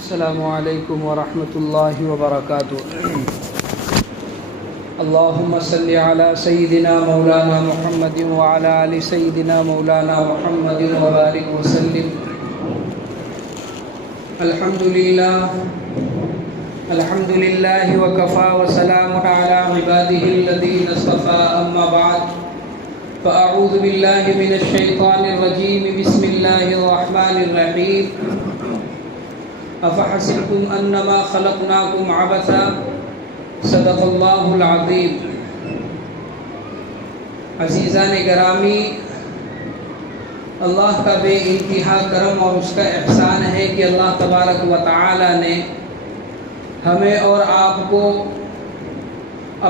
السلام علیکم ورحمۃ اللہ وبرکاتہ۔ اللہم صلی علی سیدنا مولانا محمد وعلی آل سیدنا مولانا محمد وبارک وسلم۔ الحمدللہ وکفا وسلام علی عبادہ الذین اصطفى، اما بعد فاعوذ باللہ من الشیطان الرجیم، بسم اللہ الرحمن الرحیم۔ افحسبتم انما خلقناکم عبثا، صدق اللہ العظیم۔ عزیزان گرامی، اللہ کا بے انتہا کرم اور اس کا احسان ہے کہ اللہ تبارک و تعالی نے ہمیں اور آپ کو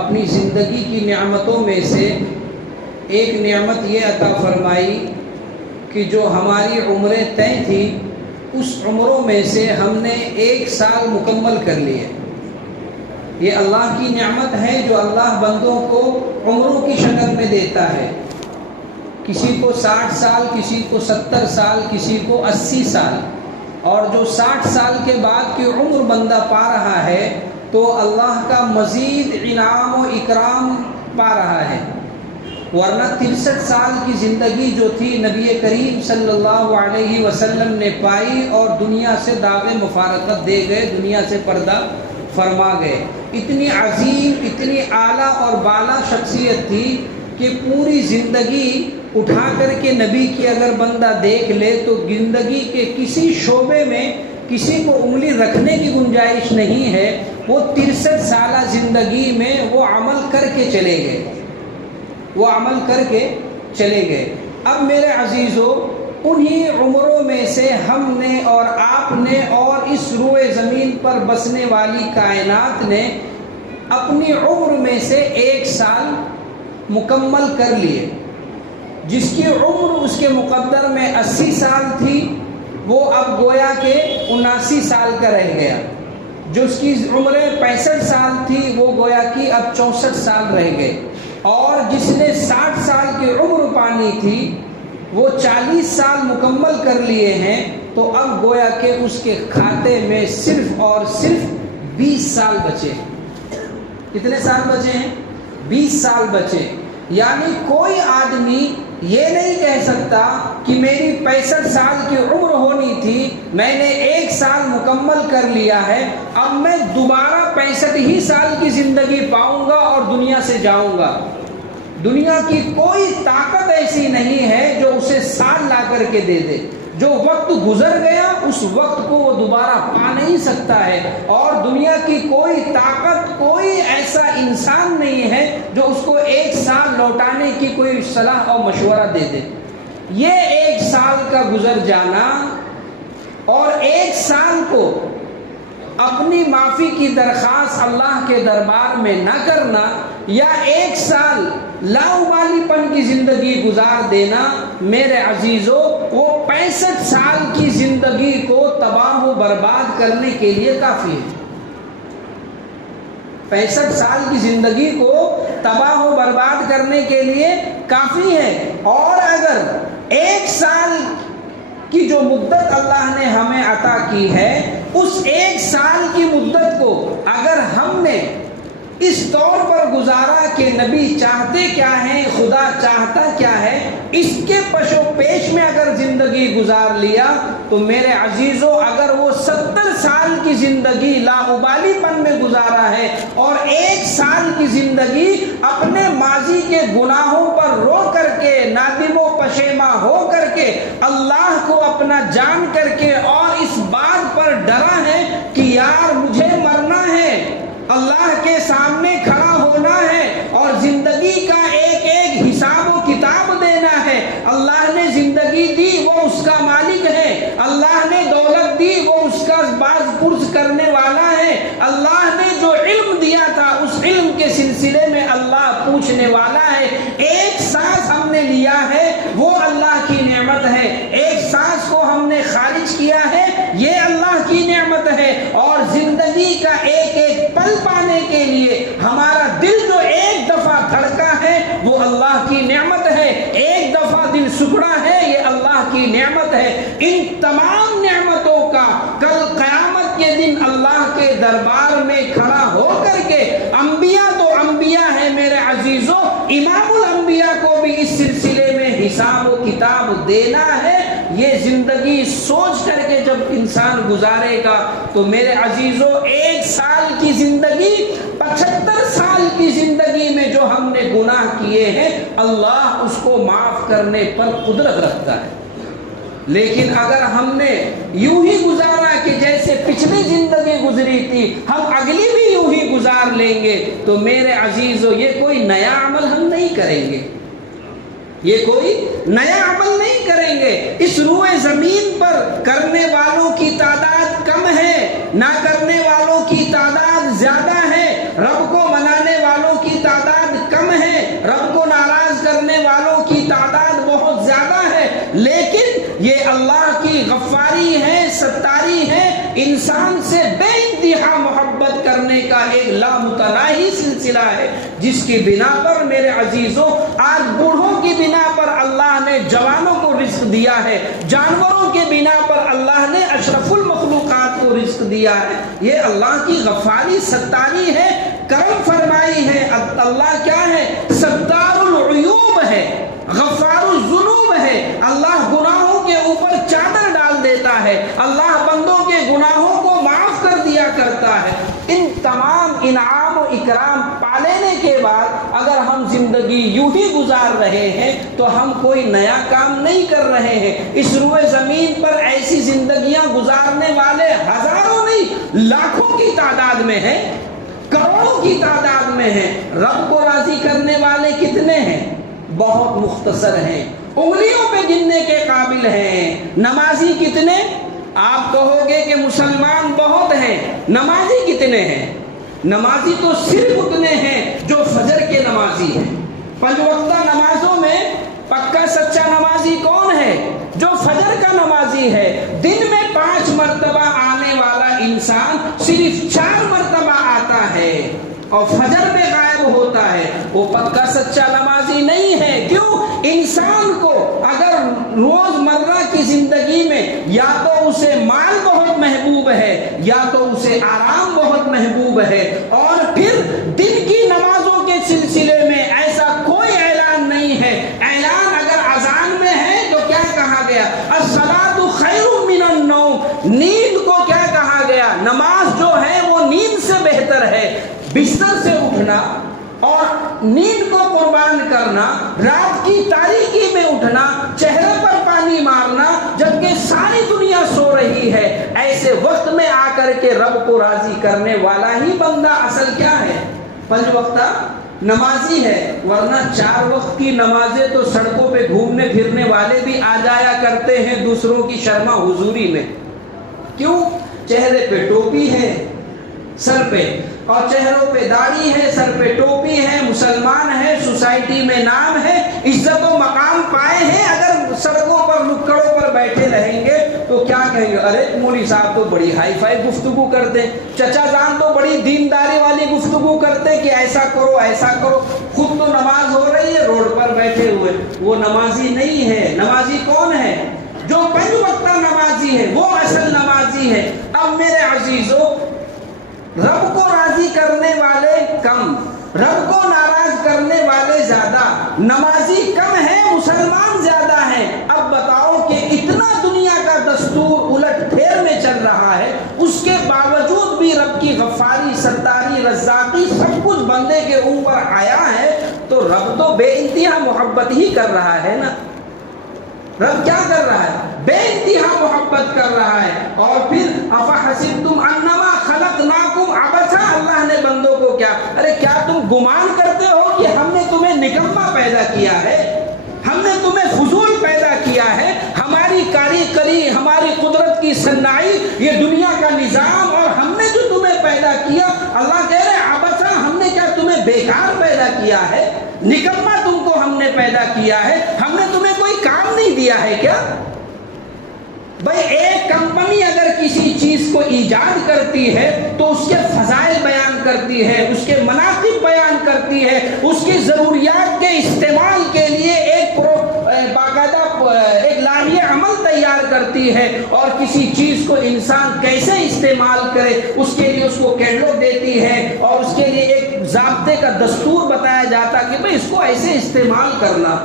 اپنی زندگی کی نعمتوں میں سے ایک نعمت یہ عطا فرمائی کہ جو ہماری عمریں طے تھی اس عمروں میں سے ہم نے 1 سال مکمل کر لیے۔ یہ اللہ کی نعمت ہے جو اللہ بندوں کو عمروں کی شکل میں دیتا ہے۔ کسی کو 60 سال، کسی کو 70 سال، کسی کو 80 سال، اور جو 60 سال کے بعد کی عمر بندہ پا رہا ہے تو اللہ کا مزید انعام و اکرام پا رہا ہے، ورنہ 63 سال کی زندگی جو تھی نبی کریم صلی اللہ علیہ وسلم نے پائی اور دنیا سے داغ مفارقت دے گئے، دنیا سے پردہ فرما گئے۔ اتنی عظیم، اتنی اعلیٰ اور بالا شخصیت تھی کہ پوری زندگی اٹھا کر کے نبی کی اگر بندہ دیکھ لے تو زندگی کے کسی شعبے میں کسی کو انگلی رکھنے کی گنجائش نہیں ہے۔ وہ 63 سالہ زندگی میں وہ عمل کر کے چلے گئے۔ اب میرے عزیزو، انہی عمروں میں سے ہم نے اور آپ نے اور اس روئے زمین پر بسنے والی کائنات نے اپنی عمر میں سے 1 سال مکمل کر لیے۔ جس کی عمر اس کے مقدر میں 80 سال تھی وہ اب گویا کہ 79 سال کا رہ گیا۔ جو اس کی عمر 65 سال تھی وہ گویا کہ اب 64 سال رہ گئے، اور جس نے 60 سال کی عمر پانی تھی وہ 40 سال مکمل کر لیے ہیں، تو اب گویا کہ اس کے کھاتے میں صرف اور صرف 20 سال بچے ہیں۔ کتنے سال بچے ہیں؟ 20 سال بچے۔ یعنی کوئی آدمی یہ نہیں کہہ سکتا کہ میری 65 سال کی عمر ہونی تھی، میں نے 1 سال مکمل کر لیا ہے، اب میں دوبارہ 65 ہی سال کی زندگی پاؤں گا اور دنیا سے جاؤں گا۔ دنیا کی کوئی طاقت ایسی نہیں ہے جو اسے سال لا کر کے دے دے۔ جو وقت گزر گیا اس وقت کو وہ دوبارہ پا نہیں سکتا ہے، اور دنیا کی کوئی طاقت، کوئی ایسا انسان نہیں ہے جو اس کو 1 سال لوٹانے کی کوئی صلاح اور مشورہ دے دے۔ یہ 1 سال کا گزر جانا اور 1 سال کو اپنی معافی کی درخواست اللہ کے دربار میں نہ کرنا، یا 1 سال لاؤبالی پن کی زندگی گزار دینا، میرے عزیزو وہ 65 سال کی زندگی کو تباہ و برباد کرنے کے لیے کافی ہے۔ 65 سال کی زندگی کو تباہ و برباد کرنے کے لیے کافی ہے۔ اور اگر 1 سال کی جو مدت اللہ نے ہمیں عطا کی ہے، اس 1 سال کی مدت کو اگر ہم نے اس طور پر گزارا کہ نبی چاہتے کیا ہیں، خدا چاہتا کیا ہے، اس کے پش و پیش میں اگر زندگی گزار لیا تو میرے عزیزو اگر وہ 70 سال کی زندگی لاابالی پن میں گزارا ہے اور 1 سال کی زندگی اپنے ماضی کے گناہوں پر رو کر کے، نادم و پشیماں ہو کر کے، اللہ کو اپنا جان کر کے اور اس بات پر ڈرا ہے کہ یار مجھے مرنا ہے، اللہ کے سامنے کھڑا ہونا ہے اور زندگی کا ایک ایک حساب و کتاب دینا ہے۔ اللہ نے زندگی دی، وہ اس کا مالک ہے۔ اللہ نے دولت دی، وہ اس کا باز پرس کرنے والا ہے۔ اللہ نے جو علم دیا تھا اس علم کے سلسلے میں اللہ پوچھنے والا ہے۔ 1 سانس ہم نے لیا ہے، وہ اللہ کی نعمت ہے۔ 1 سانس کو ہم نے خارج کیا ہے، یہ اللہ کی نعمت ہے۔ اور زندگی کا ایک ایک پل پانے کے لیے ہمارا دل جو 1 دفعہ دھڑکا ہے وہ اللہ کی نعمت ہے۔ 1 دفعہ دل سکڑا ہے، یہ اللہ کی نعمت ہے۔ ان تمام نعمتوں کا کل قیامت کے دربار میں کھڑا ہو کر کے انبیاء تو انبیاء ہیں میرے عزیزوں، امام الانبیاء کو بھی اس سلسلے میں حساب و کتاب دینا ہے۔ یہ زندگی سوچ کر کے جب انسان گزارے گا تو میرے عزیزوں 1 سال کی زندگی 75 سال کی زندگی میں جو ہم نے گناہ کیے ہیں اللہ اس کو معاف کرنے پر قدرت رکھتا ہے۔ لیکن اگر ہم نے یوں ہی گزارا کہ جیسے پچھلی زندگی گزری تھی ہم اگلی بھی یوں ہی گزار لیں گے تو میرے عزیزو یہ کوئی نیا عمل ہم نہیں کریں گے، یہ کوئی نیا عمل نہیں کریں گے۔ اس روئے زمین پر کرنے والوں کی تعداد کم ہے، نہ کرنے والوں کی تعداد زیادہ ہے، رب کو منانے والوں کی تعداد کم ہے، رب کو ناراض کرنے والوں کی تعداد بہت زیادہ ہے، لیکن یہ اللہ کی غفاری ہے، ستاری ہے، انسان سے بے انتہا محبت کرنے کا ایک لامتناہی سلسلہ ہے، جس کی بنا پر میرے عزیزوں آج بوڑھوں کی بنا پر اللہ نے جوانوں کو رزق دیا ہے، جانوروں کے بنا پر اللہ نے اشرف المخلوقات کو رزق دیا ہے۔ یہ اللہ کی غفاری ستاری ہے، کرم فرمائی ہے۔ اللہ کیا ہے؟ ستار العیوب ہے، غفار الذنوب ہے۔ اللہ گناہوں کے اوپر چادر ڈال دیتا ہے، اللہ بندوں کے گناہوں کو معاف کر دیا کرتا ہے۔ ان تمام انعام و اکرام پا لینے کے بعد اگر ہم زندگی یوں ہی گزار رہے ہیں تو ہم کوئی نیا کام نہیں کر رہے ہیں۔ اس روئے زمین پر ایسی زندگیاں گزارنے والے ہزاروں نہیں لاکھوں کی تعداد میں ہیں، کروڑوں کی تعداد میں ہیں۔ رب کو راضی کرنے والے کتنے ہیں؟ بہت مختصر ہیں، انگلیوں پہ گننے کے قابل ہیں۔ نمازی کتنے؟ آپ کہو گے کہ مسلمان بہت ہیں، نمازی کتنے ہیں؟ نمازی تو صرف اتنے ہیں جو فجر کے نمازی ہیں۔ 5 وقتہ نمازوں میں پکا سچا نمازی کون ہے؟ جو فجر کا نمازی ہے۔ دن میں 5 مرتبہ آنے والا انسان صرف 4 مرتبہ آتا ہے اور فجر میں غائب ہوتا ہے، وہ پکا سچا نمازی نہیں ہے۔ کیوں؟ انسان کو اگر روز مرہ کی زندگی میں یا تو اسے مال بہت محبوب ہے یا تو اسے آرام بہت محبوب ہے، اور پھر دن کی نمازوں کے سلسلے میں ایسا کوئی اعلان نہیں ہے۔ اعلان اگر اذان میں ہے تو کیا کہا گیا؟ الصلاۃ خیر من النوم، نیند کو کیا کہا گیا؟ نماز جو ہے وہ نیند سے بہتر ہے۔ بستر سے اٹھنا اور نیند کو قربان کرنا، رات کی تاریکی میں اٹھنا، چہرے پر پانی مارنا جبکہ ساری دنیا سو رہی ہے، ایسے وقت میں آ کر کے رب کو راضی کرنے والا ہی بندہ اصل کیا ہے؟ 5 وقتہ نمازی ہے۔ ورنہ 4 وقت کی نمازیں تو سڑکوں پہ گھومنے پھرنے والے بھی آ جایا کرتے ہیں دوسروں کی شرما حضوری میں۔ کیوں؟ چہرے پہ ٹوپی ہے، سر پہ اور چہروں پہ داڑھی ہے، سر پہ ٹوپی ہے، مسلمان ہے، سوسائٹی میں نام ہے، عزت و مقام پائے ہیں۔ اگر سڑکوں پر نکڑوں پر بیٹھے رہیں گے تو کیا کہیں گے؟ ارے مولوی صاحب تو بڑی ہائی فائی گفتگو کرتے، چچا جان تو بڑی دینداری والی گفتگو کرتے کہ ایسا کرو ایسا کرو، خود تو نماز ہو رہی ہے روڈ پر بیٹھے ہوئے۔ وہ نمازی نہیں ہے۔ نمازی کون ہے؟ جو 5 وقتہ نمازی ہے، وہ اصل نمازی ہے۔ اب میرے عزیزو، رب کو راضی کرنے والے کم، رب کو ناراض کرنے والے زیادہ، نمازی کم ہے، مسلمان زیادہ ہیں۔ اب بتاؤ کہ اتنا دنیا کا دستور الٹ پھیر میں چل رہا ہے، اس کے باوجود بھی رب کی غفاری، ستاری، رزاقی سب کچھ بندے کے اوپر آیا ہے، تو رب تو بے انتہا محبت ہی کر رہا ہے نا۔ رب کیا کر رہا ہے؟ بے انتہا محبت کر رہا ہے۔ اور پھر افحسبتم انما خلقناکم عبثا، اللہ نے بندوں کو کیا، ارے کیا تم گمان کرتے ہو کہ ہم نے تمہیں نکما پیدا کیا ہے، ہم نے تمہیں فضول پیدا کیا ہے؟ ہماری کاریگری، ہماری قدرت کی صنائی، یہ دنیا کا نظام، اور ہم نے جو تمہیں پیدا کیا، اللہ کہہ رہے عبثا، ہم نے کیا تمہیں بیکار پیدا کیا ہے؟ نکما تم کو ہم نے پیدا کیا ہے، ہم نے تمہیں کوئی کام نہیں دیا ہے کیا؟ بھائی ایک کمپنی اگر کسی چیز کو ایجاد کرتی ہے تو اس کے فضائل بیان کرتی ہے، اس کے مناقب بیان کرتی ہے، اس کی ضروریات کے استعمال کے لیے ایک باقاعدہ ایک لاہیہ عمل تیار کرتی ہے، اور کسی چیز کو انسان کیسے استعمال کرے اس کے لیے اس کو کیٹلاگ دیتی ہے اور اس کے لیے ایک ضابطے کا دستور بتایا جاتا کہ بھئی اس کو ایسے استعمال کرنا.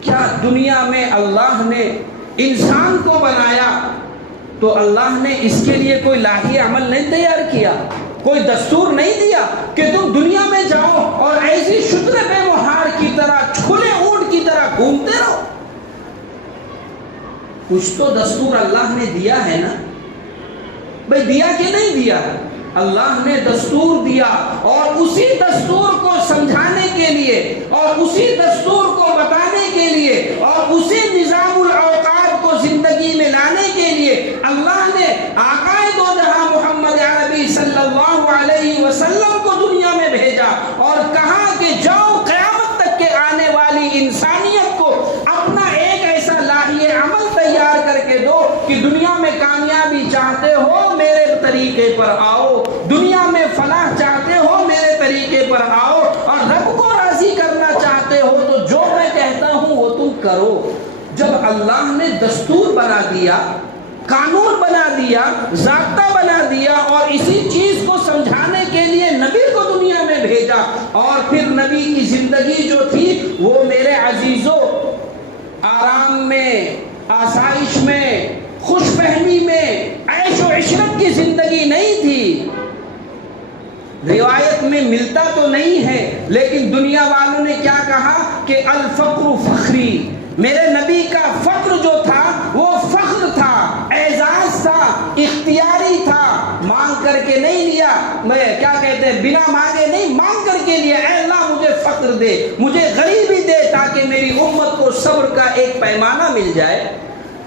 کیا دنیا میں اللہ نے انسان کو بنایا تو اللہ نے اس کے لیے کوئی لاہی عمل نہیں تیار کیا, کوئی دستور نہیں دیا کہ تم دنیا میں جاؤ اور ایسی شتر بے مہار کی طرح, کھلے اونٹ کی طرح گھومتے رہو؟ کچھ تو دستور اللہ نے دیا ہے نا بھئی, دیا کہ نہیں دیا؟ اللہ نے دستور دیا, اور اسی دستور کو سمجھانے کے لیے اور اسی دستور کو بتانے کے لیے اور اسی نظام الاوقات کو زندگی میں لانے کے لیے اللہ نے آقا دو جہاں محمد عربی صلی اللہ علیہ وسلم کو دنیا میں بھیجا اور کہا کہ جاؤ قیامت تک کے آنے والی انسانیت کو اپنا ایک ایسا لاہی عمل تیار کر کے دو کہ دنیا میں کامیابی چاہتے ہو میرے طریقے پر آؤ, دنیا میں فلاح چاہتے ہو میرے طریقے پر آؤ, اور رب کو راضی کرنا چاہتے ہو تو جو میں کہتا ہوں وہ تم کرو. جب اللہ نے دستور بنا دیا, قانون بنا دیا, ضابطہ بنا دیا, اور اسی چیز کو سمجھانے کے لیے نبی کو دنیا میں بھیجا, اور پھر نبی کی زندگی جو تھی وہ میرے عزیزوں آرام میں, آسائش میں, خوش فہمی میں, عیش و عشرت کی زندگی نہیں تھی. روایت میں ملتا تو نہیں ہے لیکن دنیا والوں نے کیا کہا کہ الفقر فخری, میرے نبی کا فقر جو تھا وہ فخر تھا, اعزاز تھا, اختیاری تھا, مانگ کر کے نہیں لیا. میں کیا کہتے ہیں, بنا مانگے نہیں, مانگ کر کے لیا. اے اللہ مجھے فقر دے, مجھے غریبی دے تاکہ میری امت کو صبر کا ایک پیمانہ مل جائے.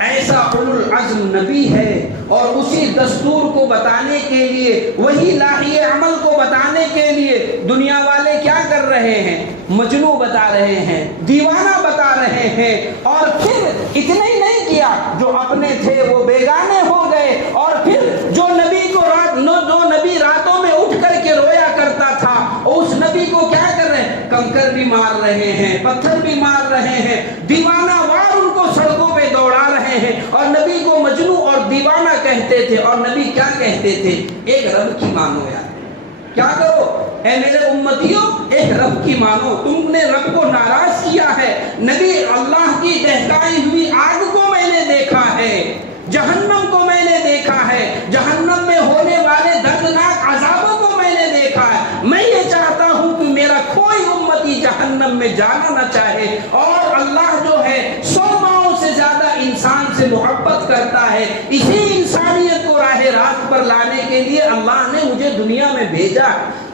ایسا اولو العزم نبی ہے, اور اسی دستور کو بتانے کے لیے, وہی لاہی عمل کو بتانے کے لیے دنیا والے کیا کر رہے ہیں, مجنوں بتا رہے ہیں, دیوانہ بتا رہے ہیں. اور پھر اتنا ہی نہیں کیا, جو اپنے تھے وہ بیگانے ہو گئے, اور پھر جو نبی راتوں میں اٹھ کر کے رویا کرتا تھا اس نبی کو کیا کر رہے ہیں, کنکر بھی مار رہے ہیں, پتھر بھی مار رہے ہیں, دیوانہ وار ان کو سڑکوں پہ دوڑا رہے ہیں, اور نبی کو مجنوں اور دیوانہ کہتے تھے. اور نبی کیا کہتے تھے, ایک رب کی مانو یار, کیا کرو اے میرے امتیوں, ایک رب کی مانو, تم نے رب کو ناراض کیا ہے. نبی اللہ کی دہکائی ہوئی آگ کو میں نے دیکھا ہے, جہنم کو میں نے دیکھا ہے, جہنم میں ہونے والے دردناک عذابوں کو میں نے دیکھا ہے. میں یہ چاہتا ہوں کہ میرا کوئی امتی جہنم میں جانا نہ چاہے, اور اللہ جو ہے 100 ماؤں سے زیادہ انسان سے محبت کرتا ہے. اسی انسانیت کو راہ راست پر لانے کے لیے اللہ نے مجھے دنیا میں بھیجا.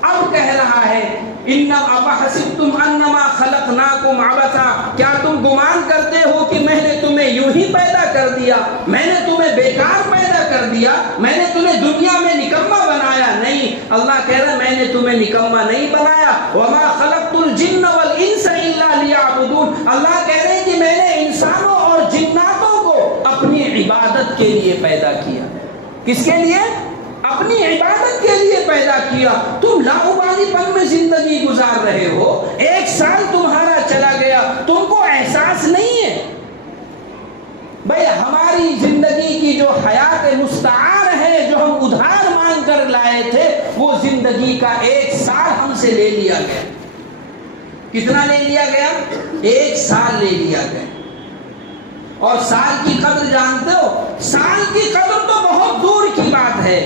اب کہہ رہا ہے انما احسبتم انما خلقناکم عبثا, کیا تم گمان کرتے ہو کہ میں نے تمہیں یوں ہی پیدا کر دیا, میں نے تمہیں بیکار پیدا کر دیا, میں نے تمہیں دنیا میں نکما بنایا؟ نہیں. اللہ کہہ رہا ہے میں نے تمہیں نکما نہیں بنایا. وما خلقت الجن والانس الا لیعبدون, اللہ کہہ رہے ہیں کہ میں نے انسانوں اور جناتوں کو اپنی عبادت کے لیے پیدا کیا. کس کے لیے؟ اپنی عبادت کے لیے پیدا کیا. تم لاؤبالی پن میں زندگی گزار رہے ہو, 1 سال تمہارا چلا گیا, تم کو احساس نہیں ہے. بھئی ہماری زندگی کی جو حیات مستعار ہے, جو ہم ادھار مانگ کر لائے تھے, وہ زندگی کا 1 سال ہم سے لے لیا گیا. کتنا لے لیا گیا؟ 1 سال لے لیا گیا. اور سال کی قدر جانتے ہو؟ سال کی قدر تو بہت دور کی بات ہے.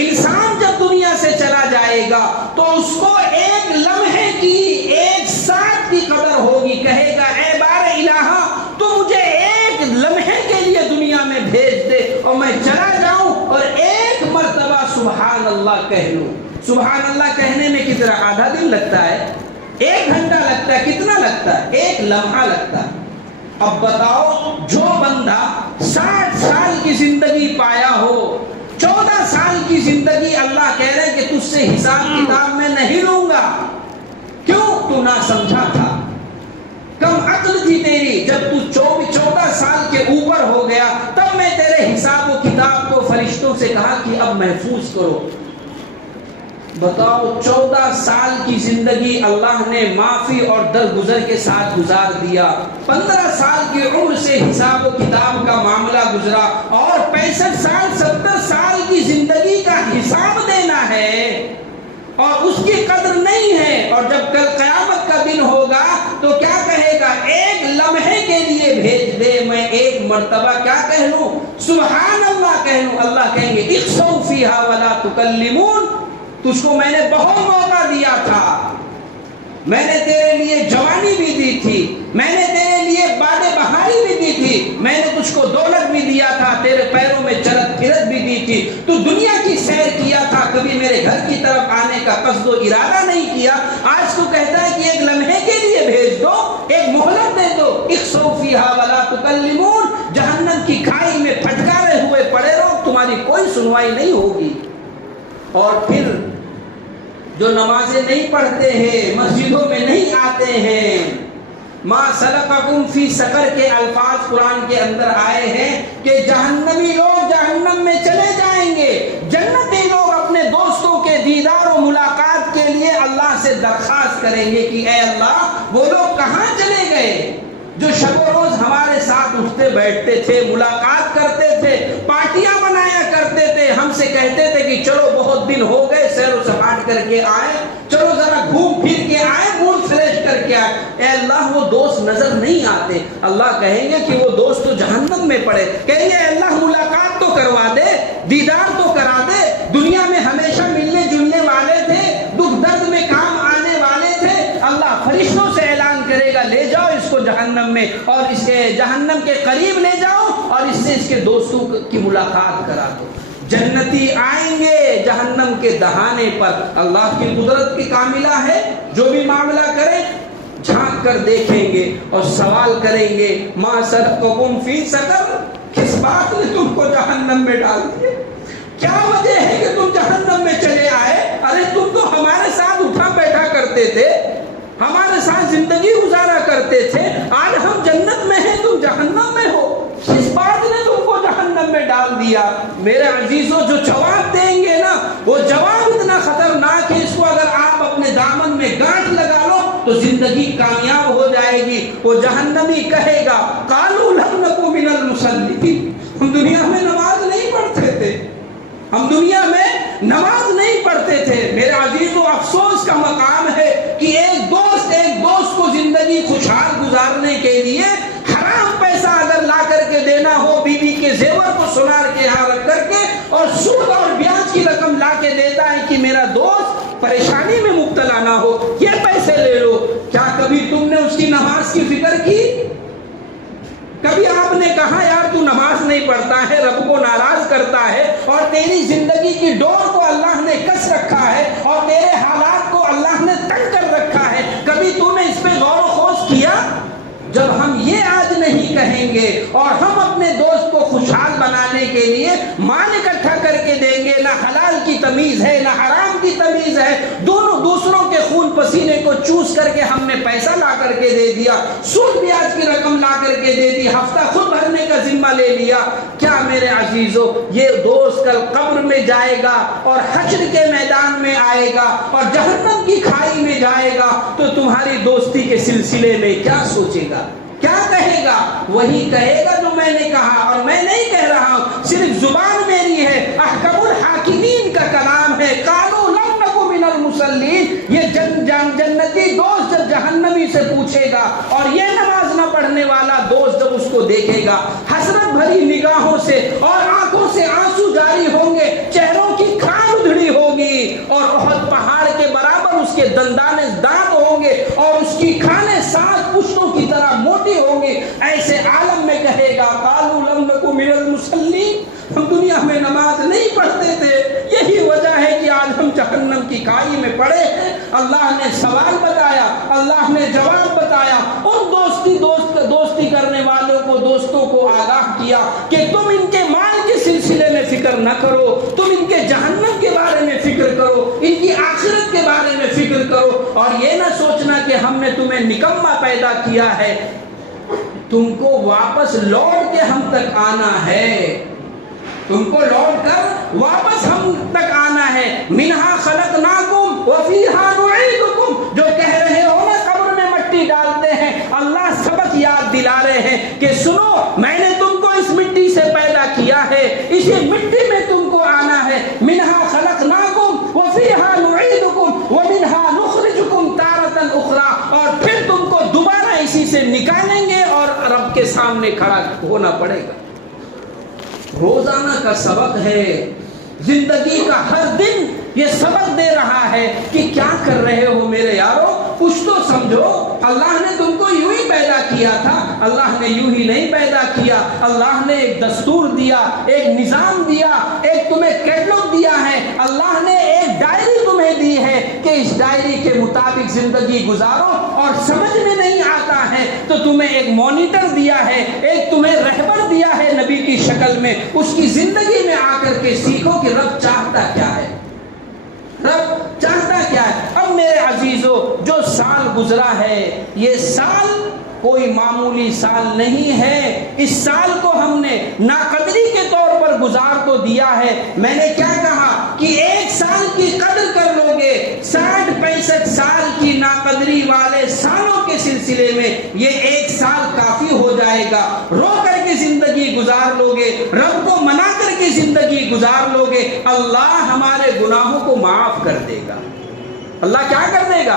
انسان جب دنیا سے چلا جائے گا تو اس کو ایک لمحے کی 1 ساتھ کی قدر ہوگی. کہے گا اے بار الہا تو مجھے 1 لمحے کے لیے دنیا میں بھیج دے اور میں چلا جاؤں اور 1 مرتبہ سبحان اللہ کہہ لوں. سبحان اللہ کہنے میں کتنا, آدھا دن لگتا ہے, 1 گھنٹہ لگتا ہے, کتنا لگتا ہے؟ 1 لمحہ لگتا ہے. اب بتاؤ جو بندہ 60 سال کی زندگی پایا ہو, 14 سال کی زندگی اللہ کہہ رہے کہ تجھ سے حساب کتاب میں نہیں لوں گا. کیوں؟ تو نہ سمجھا تھا, کم عقل تھی تیری. جب تو 14 سال کے اوپر ہو گیا تب میں تیرے حساب و کتاب کو فرشتوں سے کہا کہ اب محفوظ کرو. بتاؤ 14 سال کی زندگی اللہ نے معافی اور درگزر کے ساتھ گزار دیا. 15 سال کی عمر سے حساب و کتاب کا معاملہ گزرا, اور 65 سال 70 سال کی زندگی کا حساب دینا اور اس کی قدر نہیں ہے. اور جب کل قیامت کا دن ہوگا تو کیا کہے گا؟ ایک لمحے کے لیے بھیج دے، میں ایک مرتبہ کیا کہہ لوں؟ سبحان اللہ کہہ لوں. اللہ کہیں گے اخسؤ فیہا ولا تکلمون، تجھ کو میں نے بہت موقع دیا تھا، میں نے تیرے لیے جوانی بھی دی تھی، میں نے تیرے لیے باد بہاری بھی دی تھی، میں نے تجھ کو دولت بھی دیا تھا، تیرے پیروں میں چلت پھرت بھی دی تھی، تو دنیا کی سیر کیا تھا، کبھی میرے گھر کی طرف آنے کا قصد و ارادہ نہیں کیا. آج تو کہتا ہے کہ ایک لمحے کے لیے بھیج دو، ایک مہلت دے دو. اخسؤ فیہا ولا تکلمون، جہنم کی کھائی میں پھٹکارے ہوئے پڑے رہو، تمہاری کوئی سنوائی نہیں ہوگی. اور پھر جو نمازیں نہیں پڑھتے ہیں، مسجدوں میں نہیں آتے ہیں، ما سلککم فی سقر کے الفاظ قرآن کے اندر آئے ہیں کہ جہنمی لوگ جہنم میں چلے جائیں گے. جنتی لوگ اپنے دوستوں کے دیدار و ملاقات کے لیے اللہ سے درخواست کریں گے کہ اے اللہ وہ لوگ کہاں چلے گئے جو شب و روز ہمارے ساتھ اٹھتے بیٹھتے تھے، ملاقات کرتے تھے، پارٹیاں بنایا کرتے تھے، ہم سے کہتے تھے کہ چلو بہت دن ہو گئے سیر و سپاٹ کر کے آئے، چلو ذرا گھوم پھر کے آئے، موڈ فریش کر کے آئے. اے اللہ وہ دوست نظر نہیں آتے. اللہ کہیں گے کہ وہ دوست تو جہنم میں پڑے. کہیں گے اے اللہ ملاقات تو کروا دے، دیدار تو کرا دے، دنیا میں ہمیشہ ملنے جلنے والے تھے، دکھ درد میں کام آنے والے تھے. اللہ فرشتوں سے اعلان کرے گا لے جاؤ اس کو جہنم میں، اور اس کے جہنم کے قریب لے جاؤ اور اس سے اس کے دوستوں کی ملاقات کرا دو. جنتی آئیں گے جہنم کے دہانے پر. اللہ کی قدرت کی کاملہ ہے، جو بھی معاملہ کرے جھانک کر دیکھیں گے اور سوال کریں گے ما سلککم فی سقر، کس بات نے تم کو جہنم میں ڈال دیا؟ کیا وجہ ہے کہ تم جہنم میں چلے آئے؟ ارے تم تو ہمارے ساتھ اٹھا بیٹھا کرتے تھے، ہمارے ساتھ زندگی گزارا کرتے تھے، آج ہم جنت میں ہیں تم جہنم میں ہو، کس بات نے تم کو جہنم میں ڈال دیا؟ میرے عزیزوں جو جواب دیں گے نا وہ جواب اتنا خطرناک ہے، اس کو اگر آپ اپنے دامن میں گانٹھ لگا لو تو زندگی کامیاب ہو جائے گی. وہ جہنمی کہے گا قالوا لم نک من المصلین، ہم دنیا میں نماز نہیں پڑھتے تھے، ہم دنیا میں نماز نہیں پڑھتے تھے. میرے عزیزو افسوس کا مقام ہے کہ ایک دوست کو زندگی خوشحال گزارنے کے لیے حرام پیسہ اگر لا کر کے دینا ہو، بیوی کے زیور کو سنار کے یہاں رکھ کر کے، اور سود اور بیاج کی رقم لا کے دیتا ہے کہ میرا دوست پریشانی میں مبتلا نہ ہو، یہ پیسے لے لو. کیا کبھی تم نے اس کی نماز کی فکر کی؟ کبھی آپ نے کہا یار تو نماز نہیں پڑھتا ہے، رب کو ناراض کرتا ہے، اور تیری زندگی کی ڈور کو اللہ نے کس رکھا ہے اور تیرے حالات کو اللہ نے تنگ کر رکھا ہے، کبھی تو نے اس پہ غور و خوض کیا؟ جب ہم یہ آج نہیں کہیں گے اور ہم اپنے دوست کو خوشحال بنانے کے لیے مال اکٹھا کر کے دیں گے، نہ حلال کی تمیز ہے نہ حرام کی تمیز ہے، دونوں دوسروں کے خون پسینے کو چوس کر کے ہم نے پیسہ لا کر کے دے دیا، سود بیاج کی رقم لا کر کے دے دی، ہفتہ خود بھرنے کا ذمہ لے لیا. کیا میرے عزیزو یہ دوست کل قبر میں جائے گا اور حشر کے میدان میں آئے گا اور جہنم کی کھائی میں جائے گا تو تمہاری دوستی کے سلسلے میں کیا سوچے گا، کیا کہے گا؟ وہی کہے گا جو میں نے کہا، اور میں نہیں کہہ رہا ہوں، صرف زبان میری ہے، احکم الحاکمین کا کلام ہے. قالوا لم نک من المصلین، یہ جنتی دوست جب جہنمی سے پوچھے گا اور یہ نماز نہ پڑھنے والا دوست جب اس کو دیکھے گا، حسرت بھری نگاہوں سے اور آنکھوں سے آنسو جاری ہوں گے، چہروں کی کھال ادھڑی ہوگی، اور احد پہاڑ کے برابر اس کے دندانے دانت ہوں گے اور اس کی کھانے 7 پشتوں کی طرح موٹی ہوں گی. ایسے عالم میں کہے گا قالوا لم نک من المصلین، ہم دنیا میں نماز نہیں پڑھتے تھے، یہی وجہ ہے کہ آج ہم جہنم کی کھائی میں پڑے ہیں. اللہ نے سوال بتایا، اللہ نے جواب بتایا، ان دوستی کرنے والوں کو، دوستوں کو آگاہ کیا کہ تم ان کے مال کے سلسلے میں فکر نہ کرو، تم ان کے جہنم کے بارے میں فکر کرو، ان کی آخرت کے بارے میں فکر کرو، اور یہ نہ سوچنا کہ ہم نے تمہیں نکما پیدا کیا ہے، تم کو واپس لوٹ کے ہم تک آنا ہے، تم کو لوٹ کر واپس ہم تک آنا ہے. منہا خلقناکم وفیہا نعیدکم، جو کہہ رہے ہو نا قبر میں مٹی ڈالتے ہیں، اللہ سبق یاد دلا رہے ہیں کہ سنو میں نے تم کو اس مٹی سے پیدا کیا ہے، اسی مٹی میں تم کو آنا ہے. منہا خلقناکم وفیہا نعیدکم، سامنے کھڑا ہونا پڑے گا۔ روزانہ کا سبق ہے، زندگی کا ہر دن یہ سبق دے رہا ہے کہ کیا کر رہے ہو میرے یارو، کچھ تو سمجھو۔ اللہ نے تم کو یوں ہی پیدا کیا تھا، اللہ نے یوں ہی نہیں پیدا کیا، اللہ نے ایک دستور دیا، ایک نظام دیا، ایک تمہیں کیٹلاگ دیا ہے، اللہ نے ایک ڈائری تمہیں دی ہے کہ اس ڈائری کے مطابق زندگی گزارو، اور سمجھ میں نہیں آتا ہے تو تمہیں ایک مانیٹر دیا ہے، ایک تمہیں رہبر دیا ہے نبی کی شکل میں، اس کی زندگی میں آ کر کے سیکھو کہ رب چاہتا کیا ہے، رب چاہتا کیا ہے۔ اب میرے عزیزو، جو سال گزرا ہے یہ سال کوئی معمولی سال نہیں ہے، اس سال کو ہم نے ناقدری کے طور پر گزار تو دیا ہے۔ میں نے کیا کہا کہ ایک سال کی قدر کر لو گے، 60-65 سال کی ناقدری والے سالوں کے سلسلے میں یہ ایک سال کافی ہو جائے گا۔ رو کر کے زندگی گزار لو گے، رب کو منا کر کے زندگی گزار لو گے، اللہ ہمارے گناہوں کو معاف کر دے گا۔ اللہ کیا کر دے گا؟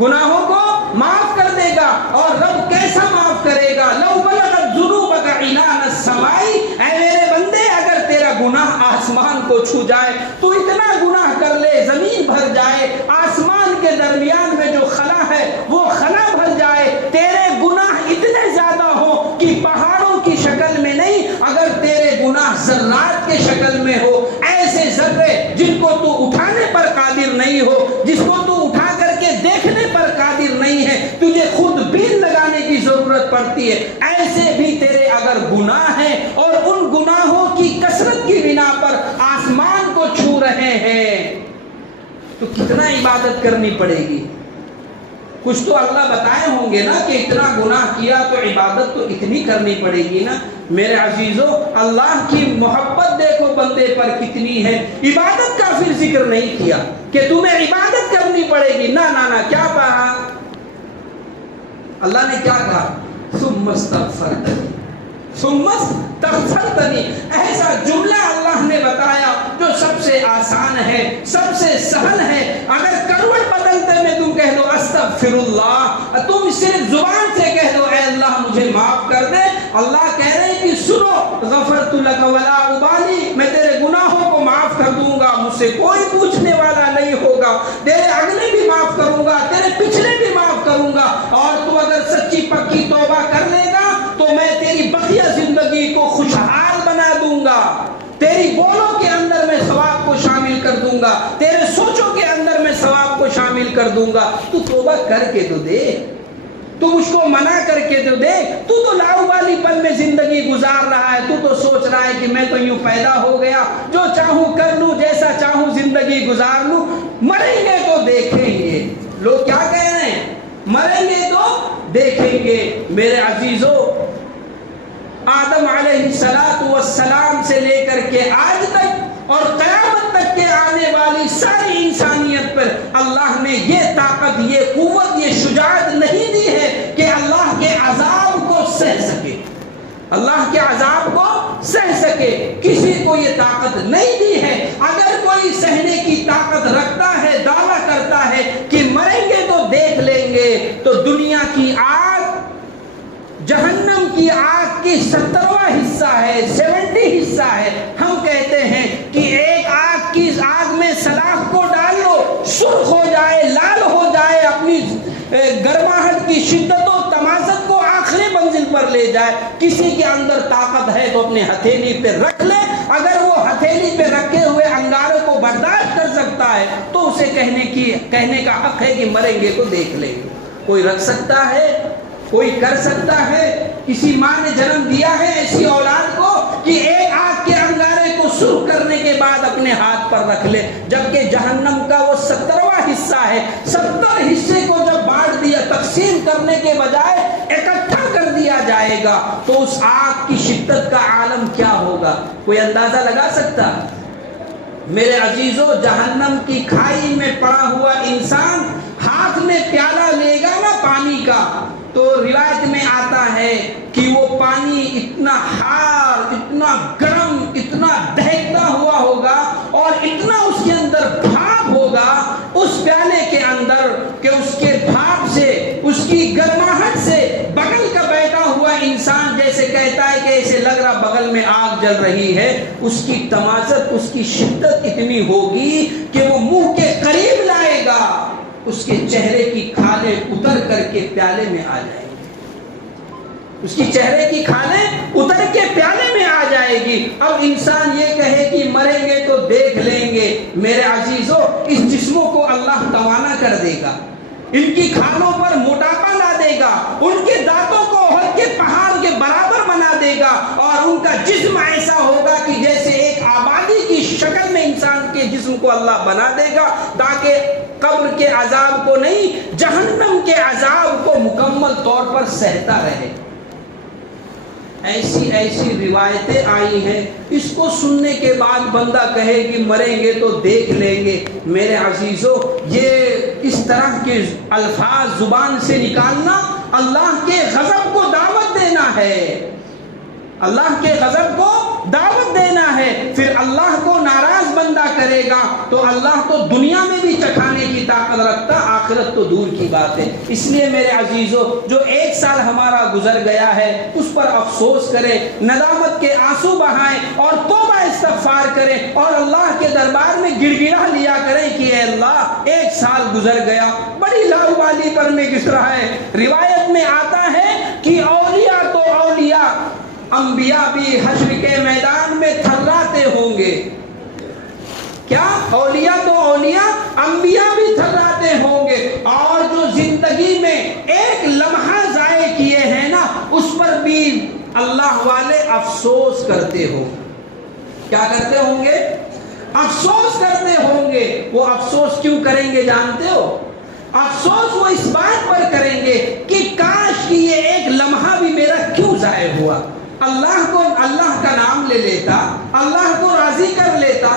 گناہوں کو معاف کر دے گا۔ اور رب کیسا معاف کرے گا؟ لو بلغت ذنوبک عنان السماء، اے میرے بندے اگر تیرا گناہ آسمان کو چھو جائے، تو اتنا گناہ کر لے زمین بھر جائے، آسمان کے درمیان میں جو خلا ہے وہ خلا بھر جائے، تیرے گناہ اتنے زیادہ ہوں کہ پہاڑوں کی شکل میں نہیں، اگر تیرے گناہ ذرات کے شکل میں ہو، ایسے ذرے جن کو تو اٹھانے پر قادر نہیں ہو، جس کو تو اٹھا کر کے دیکھنے پر قادر نہیں ہے، تجھے خود بین لگانے کی ضرورت پڑتی ہے، ایسے بھی تیرے اگر گناہ ہیں اور ان گناہوں کی کثرت کی بنا پر آسمان کو چھو رہے ہیں، تو کتنا عبادت کرنی پڑے گی؟ کچھ تو اللہ بتائے ہوں گے نا کہ اتنا گناہ کیا تو عبادت تو اتنی کرنی پڑے گی نا۔ میرے عزیزو، اللہ کی محبت دیکھو بندے پر کتنی ہے۔ عبادت کا پھر ذکر نہیں کیا کہ تمہیں عبادت کرنی پڑے گی، نہ نہ نہ، کیا کہا اللہ نے؟ کیا کہا؟ ثم استغفرتنی، ثم استغفرتنی، ایسا جملہ اللہ نے بتایا جو سب سے آسان ہے، سب سے سہل ہے۔ اگر کروٹ بدلتے میں تم کہہ دو استغفر اللہ، تم صرف زبان سے کہہ دو اے اللہ مجھے معاف کر دے، اللہ کہہ رہے ہیں کہ سنو، غفرت لک ولا ابالی، میں تیرے گناہوں کو معاف کر دوں گا، مجھ سے کوئی پوچھنے والا نہیں ہوگا، تیرے اگلے بھی معاف کروں گا، تیرے پچھلے بھی معاف کروں گا، اور تو اگر سچی پکی توبہ کر لے گا تو میں تیری بقیہ زندگی کو خوشحال بنا دوں گا، تیری بولوں کے اندر میں ثواب کو شامل کر دوں گا، تیرے سوچوں کے اندر میں ثواب کو شامل کر دوں گا۔ تو توبہ کر کے تو دے، تو مجھ کو منع کر کے تو دے، تو لاؤبالی پن میں زندگی گزار رہا ہے، تو سوچ رہا ہے کہ میں تو یوں پیدا ہو گیا، جو چاہوں کر لوں، جیسا چاہوں زندگی گزار لوں، مریں گے تو دیکھیں گے۔ لوگ کیا کہہ رہے ہیں؟ مریں گے تو دیکھیں گے۔ میرے عزیزو، آدم علیہ السلام سے لے کر کے آج تک اور قیامت تک کے آنے والی ساری انسانیت پر اللہ نے یہ طاقت، یہ قوت، یہ شجاعت نہیں دی ہے کہ اللہ کے عذاب کو سہ سکے، اللہ کے عذاب کو سہ سکے، کسی کو یہ طاقت نہیں دی ہے۔ اگر کوئی سہنے کی طاقت رکھتا ہے، دعویٰ کرتا ہے کہ مریں گے تو دیکھ لیں گے، تو دنیا کی آگ، جہنم کی آگ کی 70واں حصہ ہے، 70 حصہ ہے۔ ہم کہتے ہیں کہ ایک آگ کی آگ میں سلاخ کو ڈال لو، سرخ ہو جائے، لال ہو جائے، اپنی گرماہٹ کی شدت و تمازت کو آخری منزل پر لے جائے۔ کسی کے اندر طاقت ہے تو اپنے ہتھیلی پہ رکھ لے، اگر وہ ہتھیلی پہ رکھے ہوئے انگارے کو برداشت کر سکتا ہے تو اسے کہنے کا حق ہے کہ مریں گے تو دیکھ لیں گے۔ کوئی رکھ سکتا ہے، کوئی کر سکتا ہے؟ کسی ماں نے جنم دیا ہے ایسی اولاد کو کہ ایک آگ کے انگارے کو سرخ کرنے کے بعد اپنے ہاتھ پر رکھ لے، جبکہ جہنم کا وہ 70واں حصہ ہے۔ 70 حصے کو جب بانٹ دیا، تقسیم کرنے کے بجائے اکٹھا کر دیا جائے گا تو اس آگ کی شدت کا عالم کیا ہوگا؟ کوئی اندازہ لگا سکتا؟ میرے عزیزو، جہنم کی کھائی میں پڑا ہوا انسان ہاتھ میں پیالہ لے گا نا پانی کا، تو روایت میں آتا ہے کہ وہ پانی اتنا ہار، اتنا گرم، اتنا دہکتا ہوا ہوگا اور اتنا اس کے اندر بھاپ ہوگا اس پیالے کے اندر کہ اس کے بھاپ سے، اس کی گرماہٹ سے بغل کا بیٹھا ہوا انسان جیسے کہتے جل رہی ہے، اس کی تمازت، اس کی شدت اتنی ہوگی کہ وہ منہ کے قریب لائے گا، اس کے چہرے کی کھالیں اتر کر کے پیالے میں آ جائیں گی، اس کی چہرے کی کھالیں اتر کے پیالے میں آ جائے گی۔ اب انسان یہ کہے کہ مریں گے تو دیکھ لیں گے، میرے عزیزو اس جسموں کو اللہ توانا کر دے گا، ان کی کھالوں پر موٹاپا لا دے گا، ان کے دانتوں کو احد کے پہاڑ کے برابر بنا دے گا، اور ان کا جسم ایسا ہوگا کہ جیسے ایک آبادی کی شکل میں انسان کے جسم کو اللہ بنا دے گا، تاکہ قبر کے عذاب کو نہیں، جہنم کے عذاب کو مکمل طور پر سہتا رہے۔ ایسی ایسی روایتیں آئی ہیں، اس کو سننے کے بعد بندہ کہے کہ مریں گے تو دیکھ لیں گے۔ میرے عزیزو، یہ اس طرح کے الفاظ زبان سے نکالنا اللہ کے غضب کو دعوت دینا ہے، اللہ کے غضب کو دعوت دینا ہے۔ پھر اللہ کو ناراض بندہ کرے گا تو اللہ تو دنیا میں بھی چکھانے کی طاقت رکھتا، آخرت تو دور کی بات ہے۔ اس لیے میرے عزیزو، جو ایک سال ہمارا گزر گیا ہے اس پر افسوس کریں، ندامت کے آنسو بہائیں اور توبہ استغفار کریں، اور اللہ کے دربار میں گڑ گڑا لیا کریں کہ اے اللہ، ایک سال گزر گیا، بڑی لاؤبالی پر میں گزر رہا ہے۔ روایت میں آتا ہے کہ اولیاء تو اولیاء، انبیاء بھی حشر کے میدان میں تھراتے ہوں گے۔ کیا؟ اولیاء تو اولیاء، انبیاء بھی تھراتے ہوں گے، اور جو زندگی میں ایک لمحہ ضائع کیے ہیں نا، اس پر بھی اللہ والے افسوس کرتے ہوں۔ کیا کرتے ہوں گے؟ افسوس کرتے ہوں گے۔ وہ افسوس کیوں کریں گے جانتے ہو؟ افسوس وہ اس بات پر کریں گے کہ کاش کہ یہ ایک لمحہ بھی میرا کیوں ضائع ہوا، اللہ کا نام لے لیتا، اللہ کو راضی کر لیتا،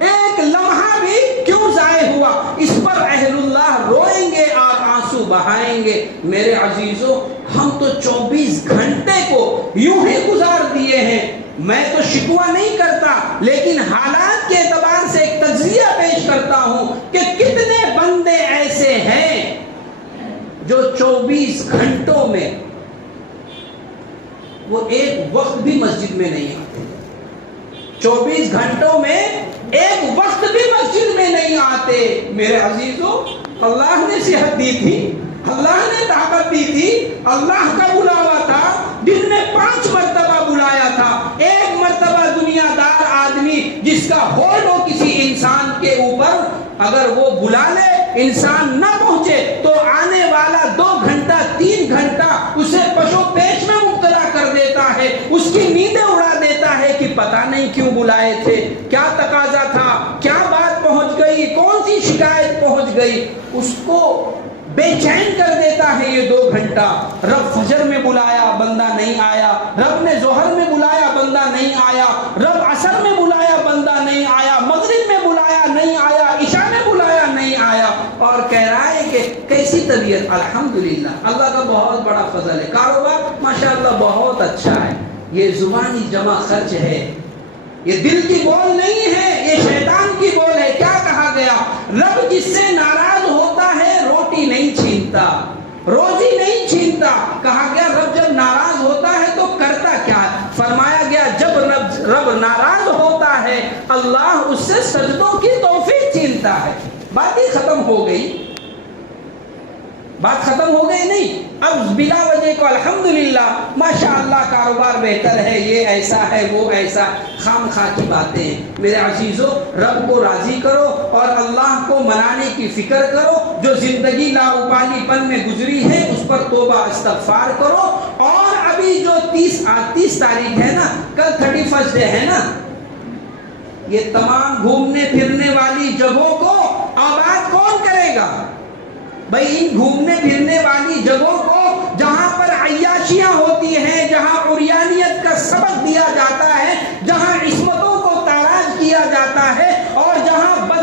ایک لمحہ بھی کیوں ضائع ہوا۔ اس پر اہل اللہ روئیں گے اور آنسو بہائیں گے۔ میرے عزیزو، ہم تو 24 گھنٹے کو یوں ہی گزار دیے ہیں۔ میں تو شکوہ نہیں کرتا، لیکن حالات کے اعتبار سے ایک تجزیہ پیش کرتا ہوں کہ کتنے بندے ایسے ہیں جو 24 گھنٹوں میں وہ ایک وقت بھی مسجد میں نہیں آتے، 24 گھنٹوں میں ایک وقت بھی مسجد میں نہیں آتے۔ میرے عزیزو، اللہ نے صحت دی تھی، اللہ نے طاقت دی تھی، اللہ کا بلاوا تھا، دن میں 5 مرتبہ بلایا تھا۔ ایک مرتبہ دنیا دار آدمی جس کا ہولڈ ہو کسی انسان کے اوپر، اگر وہ بلا لے، انسان نہ پہنچے تو آنے والا 2 گھنٹہ 3 گھنٹہ اسے پشو پیش میں مبتلا کر دیتا ہے، اس کی نیندیں اڑا دیتا ہے کہ پتہ نہیں کیوں بلائے تھے، کیا تقاضا تھا، کیا بات پہنچ گئی، کون سی شکایت پہنچ گئی، اس کو بے چین کر دیتا ہے یہ 2 گھنٹہ۔ رب فجر میں بلایا، بندہ نہیں آیا، رب نے ظہر میں بلایا، بندہ نہیں آیا، رب عصر میں بلایا، بندہ نہیں آیا، مغرب میں بلایا، نہیں آیا، عشاء میں بلایا، نہیں آیا، اور کہہ رہا ہے کہ کیسی طبیعت؟ الحمدللہ، اللہ کا بہت بڑا فضل ہے، کاروبار ماشاءاللہ بہت اچھا ہے۔ یہ زبانی جمع خرچ ہے، یہ دل کی بول نہیں ہے، یہ شیطان کی بول ہے۔ کیا کہا گیا؟ رب جس سے ناراض ہوتا ہے روٹی نہیں چھینتا، روزی نہیں چھینتا۔ کہا گیا رب جب ناراض ہوتا ہے تو کرتا کیا ہے؟ فرمایا گیا جب رب ناراض ہوتا ہے اللہ اس سے سجدوں کی توفیق چھینتا ہے۔ بات ہی ختم ہو گئی، بات ختم ہو گئی نہیں۔ اب بلا وجہ کو الحمدللہ ماشاءاللہ کاروبار بہتر ہے، یہ ایسا ہے، وہ ایسا، خام خواہ کی باتیں ہیں۔ میرے عزیزو، رب کو راضی کرو اور اللہ کو منانے کی فکر کرو۔ جو زندگی لاؤبالی پن میں گزری ہے اس پر توبہ استغفار کرو، اور ابھی جو 30 تاریخ ہے نا، کل 31 ڈے ہے نا، یہ تمام گھومنے پھرنے والی جگہوں کو آباد کون کرے گا؟ بھئی ان گھومنے پھرنے والی جگہوں کو جہاں پر عیاشیاں ہوتی ہیں، جہاں عریانیت کا سبق دیا جاتا ہے، جہاں عصمتوں کو تاراج کیا جاتا ہے، اور جہاں بد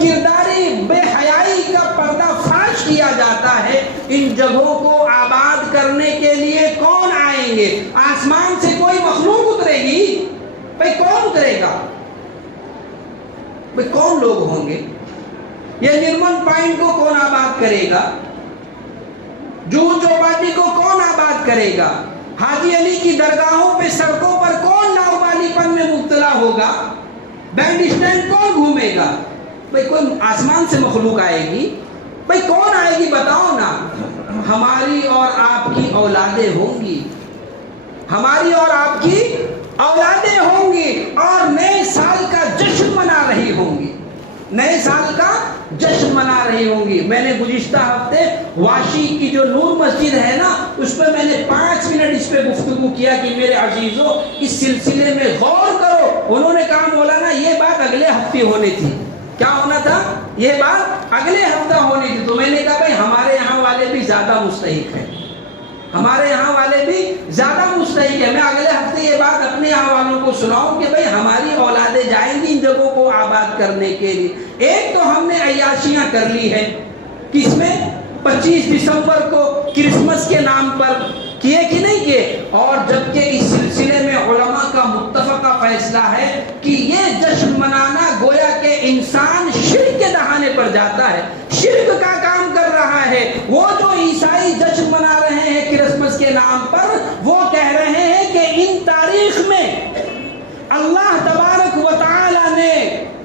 کرداری، بے حیائی کا پردہ فاش کیا جاتا ہے، ان جگہوں کو آباد کرنے کے لیے کون آئیں گے؟ آسمان سے کوئی مخلوق اترے گی؟ بھئی کون اترے گا؟ بھئی کون لوگ ہوں گے؟ یہ نرمل پوائنٹ کو کون آباد کرے گا؟ جوہو چوپاٹی کو کون آباد کرے گا؟ حاجی علی کی درگاہوں پہ سڑکوں پر کون لاؤبالی پن میں مبتلا ہوگا؟ بینڈ اسٹینڈ کون گھومے گا؟ بھئی کوئی آسمان سے مخلوق آئے گی؟ بھئی کون آئے گی بتاؤ نا؟ ہماری اور آپ کی اولادیں ہوں گی، ہماری اور آپ کی اولادیں ہوں گی، اور نئے سال کا جشن منا رہی ہوں گی، نئے سال کا جشن منا رہی ہوں گی۔ میں نے گزشتہ ہفتے واشی کی جو نور مسجد ہے نا، اس پہ میں نے 5 منٹ اس پہ گفتگو کیا کہ میرے عزیزوں اس سلسلے میں غور کرو۔ انہوں نے کہا مولانا یہ بات اگلے ہفتے ہونی تھی۔ کیا ہونا تھا؟ یہ بات اگلے ہفتہ ہونی تھی۔ تو میں نے کہا بھائی ہمارے یہاں والے بھی زیادہ مستحق ہیں، ہمارے یہاں والے بھی زیادہ مستحق ہیں۔ میں اگلے ہفتے یہ بات اپنے یہاں والوں کو سناؤں کہ بھائی ہماری اولادیں جائیں گی ان جگہوں کو آباد کرنے کے لیے۔ ایک تو ہم نے عیاشیاں کر لی ہے، کس میں؟ 25 دسمبر کو کرسمس کے نام پر کیے کہ نہیں کیے؟ اور جبکہ اس سلسلے میں علماء کا متفقہ فیصلہ ہے کہ یہ جشن منانا گویا کہ انسان شرک کے دہانے پر جاتا ہے، شرک کا کام کر رہا ہے۔ وہ جو عیسائی جشن منا رہے ہیں کرسمس کے نام پر، وہ کہہ رہے ہیں کہ ان تاریخ میں اللہ تبارک و تعالی نے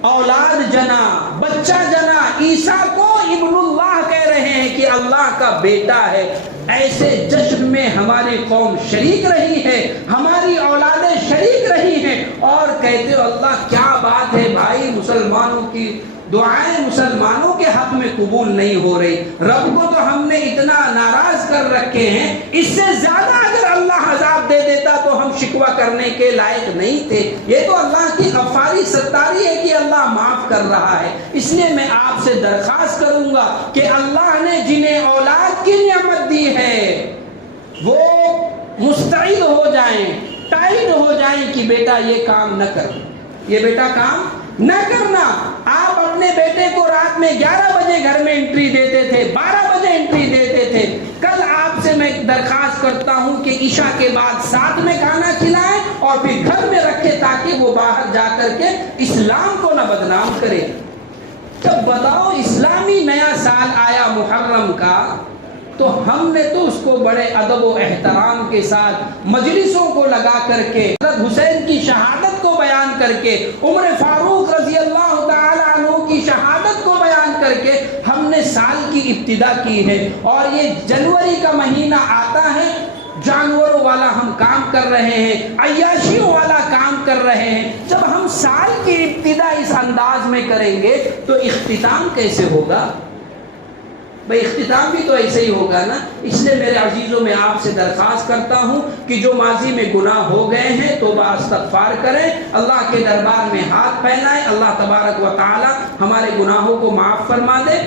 اولاد جنا، بچہ جنا، عیسیٰ کو ابن اللہ کہہ رہے ہیں کہ اللہ کا بیٹا ہے۔ ایسے جشن میں ہماری قوم شریک رہی ہے، ہماری اولادیں شریک رہی ہیں، اور کہتے ہو اللہ کیا بات ہے بھائی، مسلمانوں کی دعائیں مسلمانوں کے حق میں قبول نہیں ہو رہی۔ رب کو تو ہم نے اتنا ناراض کر رکھے ہیں، اس سے زیادہ اگر اللہ عذاب دے دیتا تو ہم شکوہ کرنے کے لائق نہیں تھے۔ یہ تو اللہ کی غفاری ستاری ہے کہ اللہ معاف کر رہا ہے۔ اس لیے میں آپ سے درخواست کروں گا کہ اللہ نے جنہیں اولاد کی نعمت دی ہے وہ مستعد ہو جائیں، ٹائٹ ہو جائیں کہ بیٹا یہ کام نہ کر، یہ بیٹا کام نہ کرنا۔ آپ اپنے بیٹے کو رات میں 11 بجے گھر میں انٹری دیتے تھے، 12 بجے انٹری دیتے تھے۔ کل آپ سے میں درخواست کرتا ہوں کہ عشاء کے بعد ساتھ میں کھانا کھلائیں اور پھر گھر میں رکھے تاکہ وہ باہر جا کر کے اسلام کو نہ بدنام کرے۔ جب بتاؤ اسلامی نیا سال آیا محرم کا، تو ہم نے تو اس کو بڑے ادب و احترام کے ساتھ مجلسوں کو لگا کر کے، حضرت حسین کی شہادت کو بیان کر کے، عمر فاروق رضی اللہ تعالی عنہ کی شہادت کو بیان کر کے ہم نے سال کی ابتدا کی ہے۔ اور یہ جنوری کا مہینہ آتا ہے، جانوروں والا ہم کام کر رہے ہیں، عیاشیوں والا کام کر رہے ہیں۔ جب ہم سال کی ابتدا اس انداز میں کریں گے تو اختتام کیسے ہوگا؟ بھئی اختتام بھی تو ایسے ہی ہوگا نا۔ اس لیے میرے عزیزوں میں آپ سے درخواست کرتا ہوں کہ جو ماضی میں گناہ ہو گئے ہیں توبہ استغفار کریں، اللہ کے دربار میں ہاتھ پھیلائیں، اللہ تبارک و تعالی ہمارے گناہوں کو معاف فرما دے۔